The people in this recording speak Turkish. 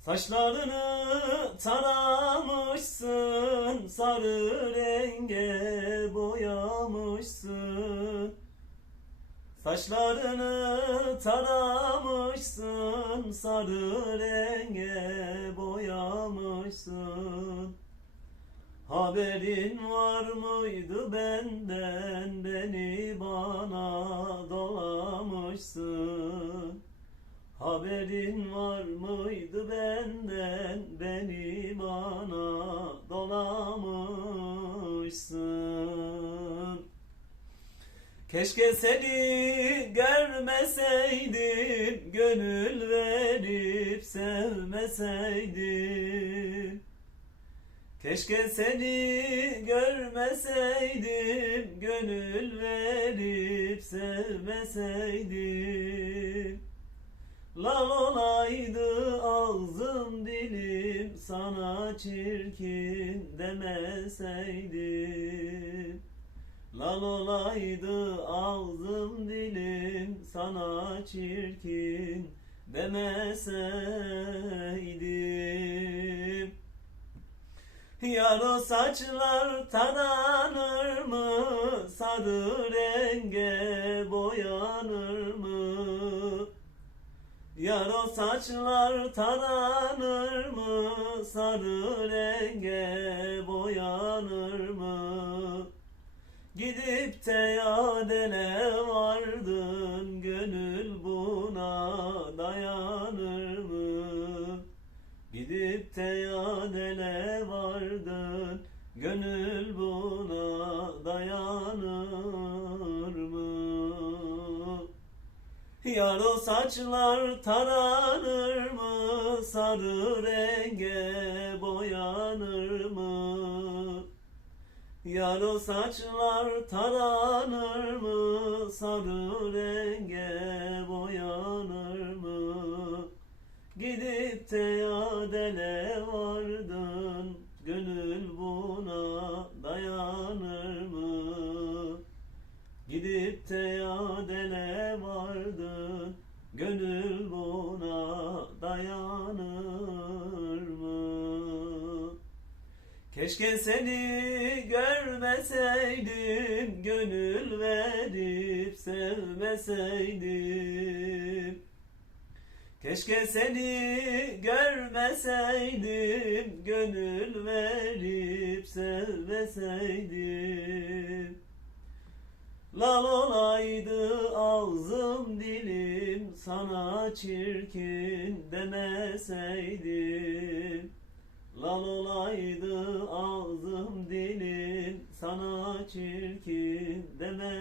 Saçlarını taramışsın, sarı renge boyamışsın. Saçlarını taramışsın, sarı renge boyamışsın. Haberin var mıydı benden, beni bana dolamışsın. Haberin var mıydı benden, beni bana dolamışsın. Keşke seni görmeseydim, gönül verip sevmeseydim. Keşke seni görmeseydim, gönül verip sevmeseydim. Lal olaydı ağzım dilim, sana çirkin demeseydim. Lal olaydı ağzım dilim sana çirkin demeseydim Yar o saçlar taranır mı sarı renge boyanır Yar o saçlar taranır mı? Sarı renge boyanır mı? Gidip de yadene vardın? Gönül buna dayanır mı? Gidip de yadene vardın? Gönül buna dayanır Yar o saçlar taranır mı? Sarı renge boyanır mı? Yar o saçlar taranır mı? Sarı renge boyanır mı? Gidip de yadele vardın Gönül buna Gidip de yadele vardın Gönül buna dayanır mı? Keşke seni görmeseydim, gönül verip sevmeseydim. Keşke seni görmeseydim, gönül verip sevmeseydim. Lal olaydı ağzım dilim sana çirkin demeseydim. Lal olaydı ağzım dilim sana çirkin demeseydim.